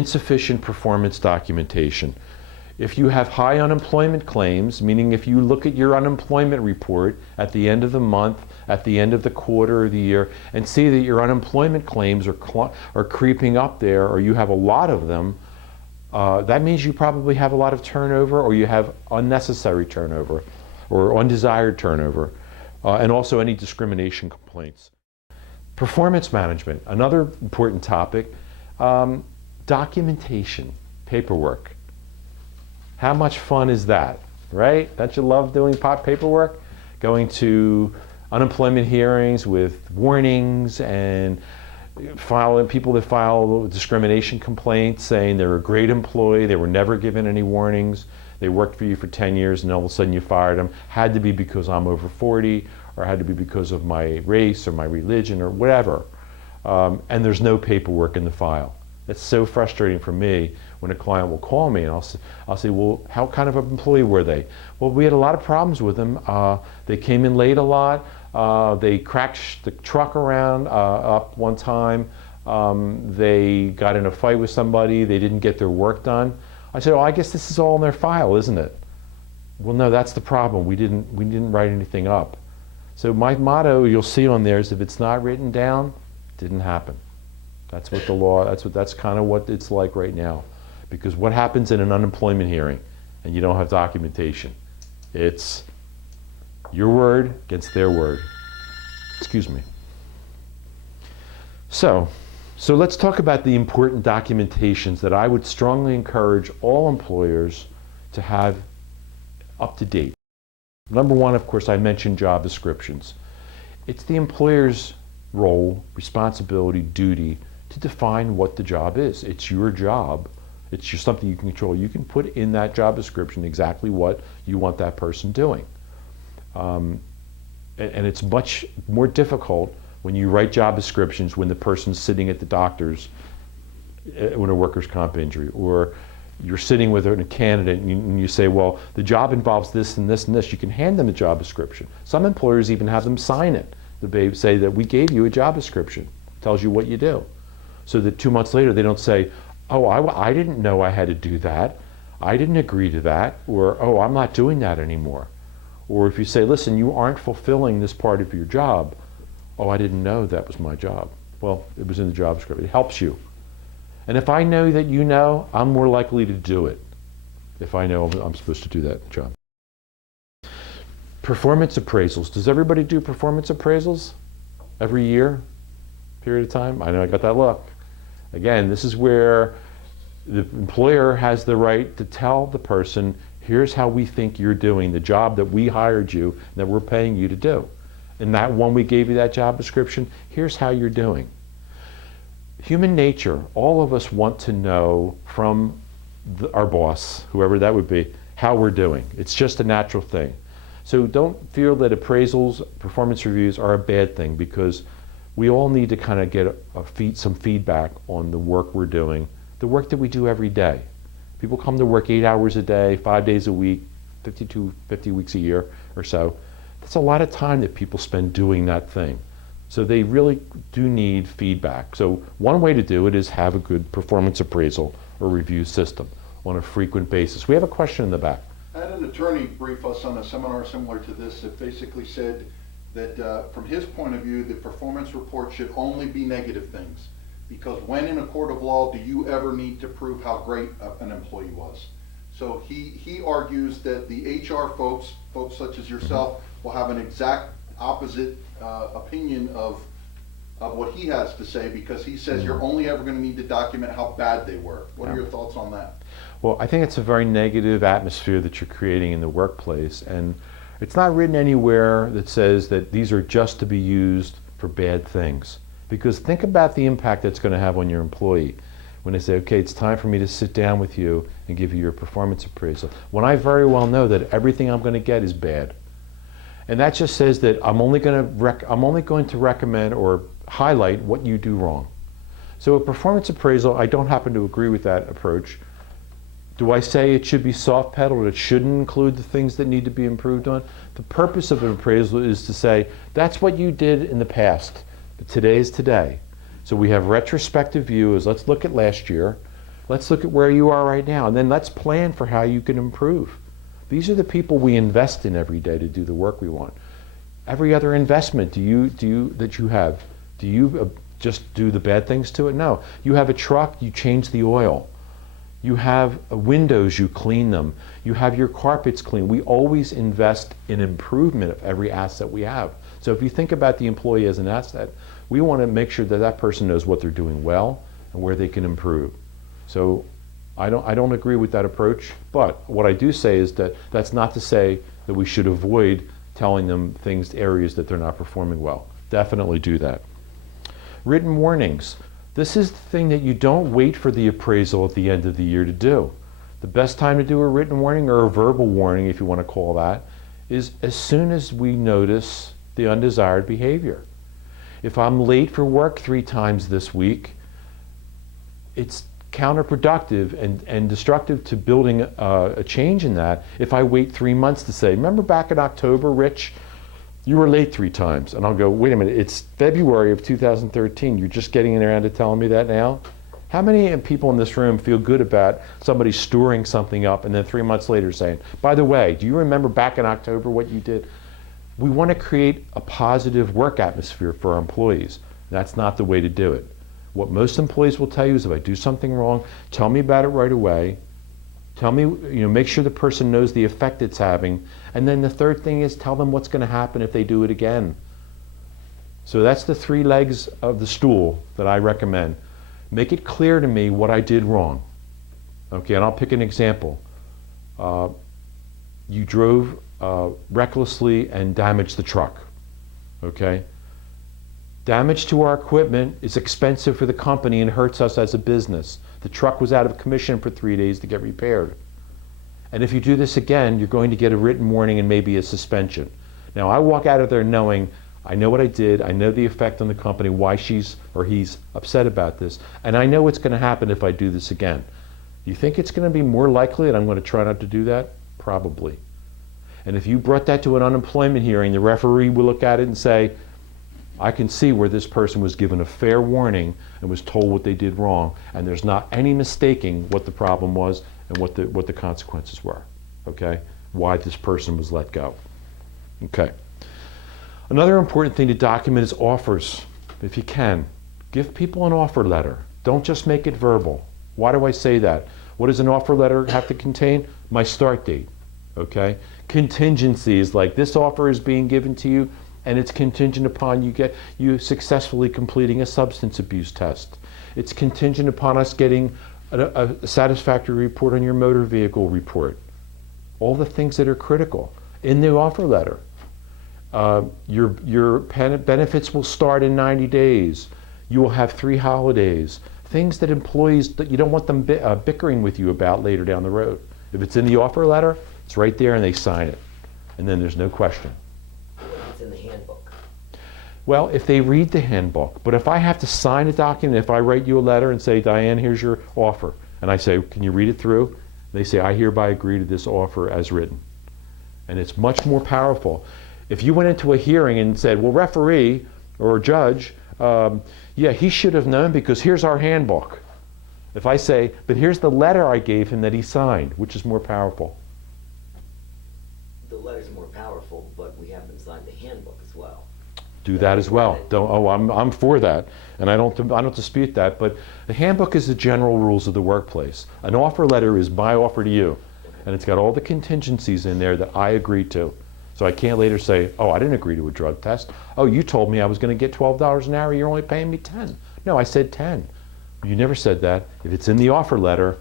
insufficient performance documentation. If you have high unemployment claims, meaning if you look at your unemployment report at the end of the month, at the end of the quarter or the year, and see that your unemployment claims are creeping up there, or you have a lot of them, that means you probably have a lot of turnover, or you have unnecessary turnover or undesired turnover, and also any discrimination complaints. Performance management, another important topic. Documentation, paperwork. How much fun is that, right? Don't you love doing paperwork? Going to unemployment hearings with warnings and people that file discrimination complaints saying they're a great employee, they were never given any warnings, they worked for you for 10 years and all of a sudden you fired them. Had to be because I'm over 40, or had to be because of my race or my religion or whatever. And there's no paperwork in the file. It's so frustrating for me when a client will call me and I'll say, well, how kind of an employee were they? Well, we had a lot of problems with them. They came in late a lot. They crashed the truck around up one time. They got in a fight with somebody. They didn't get their work done. I said, oh, I guess this is all in their file, isn't it? Well, no, that's the problem. We didn't write anything up. So my motto you'll see on there is if it's not written down, it didn't happen. That's what the law, that's kind of what it's like right now. Because what happens in an unemployment hearing and you don't have documentation? It's your word against their word. Excuse me. So let's talk about the important documentations that I would strongly encourage all employers to have up to date. Number one, of course, I mentioned job descriptions. It's the employer's role, responsibility, duty to define what the job is. It's your job. It's just something you can control. You can put in that job description exactly what you want that person doing. And it's much more difficult when you write job descriptions when the person's sitting at the doctor's when a workers' comp injury, or you're sitting with a candidate and you say, well, the job involves this and this and this. You can hand them a job description. Some employers even have them sign it. They say that we gave you a job description. It tells you what you do. So that 2 months later they don't say, oh, I didn't know I had to do that. I didn't agree to that. Or, oh, I'm not doing that anymore. Or if you say, listen, you aren't fulfilling this part of your job. Oh, I didn't know that was my job. Well, it was in the job description. It helps you. And if I know that you know, I'm more likely to do it if I know I'm supposed to do that job. Performance appraisals. Does everybody do performance appraisals every year, period of time? I know I got that look. Again, this is where the employer has the right to tell the person, here's how we think you're doing the job that we hired you, that we're paying you to do. And that one we gave you that job description, here's how you're doing. Human nature, all of us want to know from our boss, whoever that would be, how we're doing. It's just a natural thing. So don't feel that appraisals, performance reviews are a bad thing, because we all need to kind of get some feedback on the work we're doing, the work that we do every day. People come to work 8 hours a day, 5 days a week, 50 weeks a year or so. That's a lot of time that people spend doing that thing. So they really do need feedback. So one way to do it is have a good performance appraisal or review system on a frequent basis. We have a question in the back. I had an attorney brief us on a seminar similar to this that basically said that from his point of view, the performance report should only be negative things, because when in a court of law do you ever need to prove how great an employee was? So he argues that the HR folks such as yourself, will have an exact opposite opinion of what he has to say, because he says you're only ever going to need to document how bad they were. What are your thoughts on that? Well, I think it's a very negative atmosphere that you're creating in the workplace, and it's not written anywhere that says that these are just to be used for bad things. Because think about the impact that's going to have on your employee when they say, okay, it's time for me to sit down with you and give you your performance appraisal, when I very well know that everything I'm going to get is bad. And that just says that I'm only going to recommend or highlight what you do wrong. So a performance appraisal, I don't happen to agree with that approach. Do I say it should be soft pedaled, it shouldn't include the things that need to be improved on? The purpose of an appraisal is to say, that's what you did in the past, but today is today. So we have retrospective view, is let's look at last year. Let's look at where you are right now, and then let's plan for how you can improve. These are the people we invest in every day to do the work we want. Every other investment that you have, do you just do the bad things to it? No. You have a truck, you change the oil. You have windows, you clean them. You have your carpets clean. We always invest in improvement of every asset we have. So if you think about the employee as an asset, we want to make sure that that person knows what they're doing well and where they can improve. So I don't agree with that approach, but what I do say is that that's not to say that we should avoid telling them areas that they're not performing well. Definitely do that. Written warnings. This is the thing that you don't wait for the appraisal at the end of the year to do. The best time to do a written warning, or a verbal warning if you want to call that, is as soon as we notice the undesired behavior. If I'm late for work 3 times this week, it's counterproductive and destructive to building a change in that if I wait 3 months to say, remember back in October, Rich, you were late 3 times. And I'll go, wait a minute, it's February of 2013. You're just getting around to telling me that now? How many people in this room feel good about somebody storing something up and then 3 months later saying, by the way, do you remember back in October what you did? We want to create a positive work atmosphere for our employees. That's not the way to do it. What most employees will tell you is if I do something wrong, tell me about it right away. Tell me, make sure the person knows the effect it's having. And then the third thing is tell them what's going to happen if they do it again. So that's the 3 legs of the stool that I recommend. Make it clear to me what I did wrong. Okay, and I'll pick an example. You drove recklessly and damaged the truck. Okay? Damage to our equipment is expensive for the company and hurts us as a business. The truck was out of commission for 3 days to get repaired. And if you do this again, you're going to get a written warning and maybe a suspension. Now, I walk out of there knowing I know what I did, I know the effect on the company, why she's or he's upset about this, and I know what's going to happen if I do this again. You think it's going to be more likely that I'm going to try not to do that? Probably. And if you brought that to an unemployment hearing, the referee will look at it and say, I can see where this person was given a fair warning and was told what they did wrong, and there's not any mistaking what the problem was and what the consequences were, okay? Why this person was let go, okay? Another important thing to document is offers, if you can. Give people an offer letter. Don't just make it verbal. Why do I say that? What does an offer letter have to contain? My start date, okay? Contingencies, like this offer is being given to you and it's contingent upon you successfully completing a substance abuse test. It's contingent upon us getting a satisfactory report on your motor vehicle report. All the things that are critical in the offer letter. Your benefits will start in 90 days. You will have 3 holidays. Things that employees, that you don't want them bickering with you about later down the road. If it's in the offer letter, it's right there and they sign it. And then there's no question. It's in the handbook. Well, if they read the handbook, but if I have to sign a document, if I write you a letter and say, Diane, here's your offer, and I say, can you read it through? They say, I hereby agree to this offer as written. And it's much more powerful. If you went into a hearing and said, well, referee or judge, yeah, he should have known because here's our handbook. If I say, but here's the letter I gave him that he signed, which is more powerful? The letter's more powerful, but we have them sign the handbook as well. Do that as well. I'm for that, and I don't dispute that. But the handbook is the general rules of the workplace. An offer letter is my offer to you, and it's got all the contingencies in there that I agree to. So I can't later say, oh, I didn't agree to a drug test. Oh, you told me I was going to get $12 an hour. You're only paying me 10. No, I said 10. You never said that. If it's in the offer letter,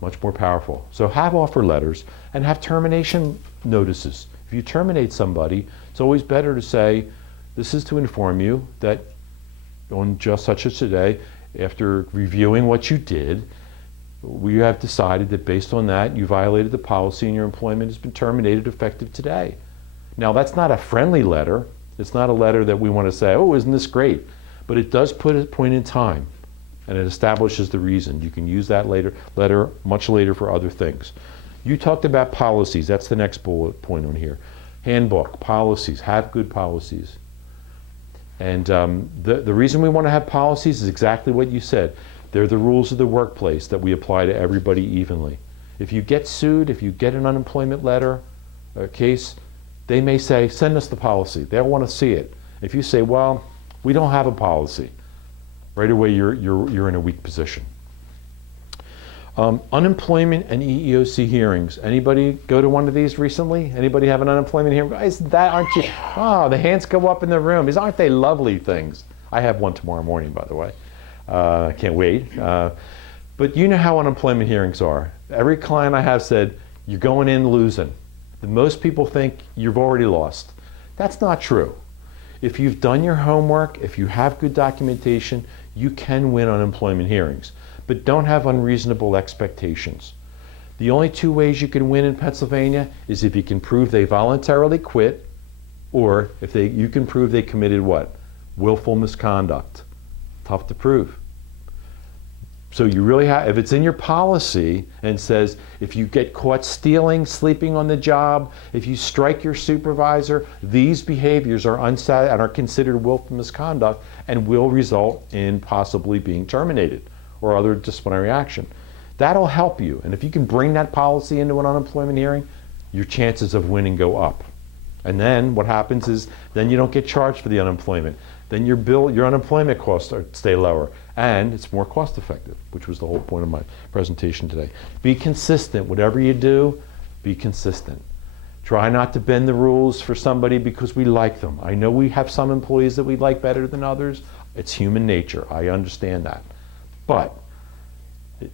much more powerful. So have offer letters and have termination notices. If you terminate somebody, it's always better to say, this is to inform you that on just such as today, after reviewing what you did, we have decided that based on that, you violated the policy and your employment has been terminated effective today. Now, that's not a friendly letter. It's not a letter that we want to say, oh, isn't this great? But it does put a point in time, and it establishes the reason. You can use that letter much later for other things. You talked about policies. That's the next bullet point on here. Handbook, policies, have good policies. And the reason we want to have policies is exactly what you said. They're the rules of the workplace that we apply to everybody evenly. If you get sued, if you get an unemployment letter or case, they may say, send us the policy. They'll want to see it. If you say, well, we don't have a policy, right away you're in a weak position. Unemployment and EEOC hearings. Anybody go to one of these recently? Anybody have an unemployment hearing? Aren't you? Oh, the hands go up in the room. Aren't they lovely things? I have one tomorrow morning, by the way. I can't wait. But you know how unemployment hearings are. Every client I have said, you're going in losing. Most people think you've already lost. That's not true. If you've done your homework, if you have good documentation, you can win unemployment hearings. But don't have unreasonable expectations. The only two ways you can win in Pennsylvania is if you can prove they voluntarily quit, or if you can prove they committed what? Willful misconduct. Tough to prove. So you really have, if it's in your policy and says, if you get caught stealing, sleeping on the job, if you strike your supervisor, these behaviors are and are considered willful misconduct and will result in possibly being terminated or other disciplinary action. That'll help you. And if you can bring that policy into an unemployment hearing, your chances of winning go up. And then what happens is, then you don't get charged for the unemployment. Then your unemployment costs stay lower, and it's more cost effective, which was the whole point of my presentation today. Be consistent. Whatever you do, be consistent. Try not to bend the rules for somebody because we like them. I know we have some employees that we like better than others. It's human nature. I understand that. But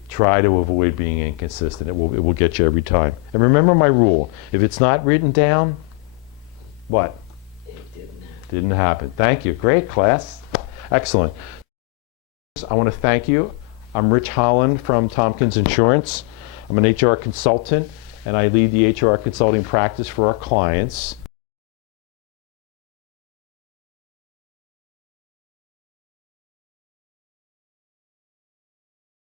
try to avoid being inconsistent. It will get you every time. And remember my rule. If it's not written down, what? Didn't happen. Thank you. Great class. Excellent. I want to thank you. I'm Rich Holland from Tompkins Insurance. I'm an HR consultant, and I lead the HR consulting practice for our clients.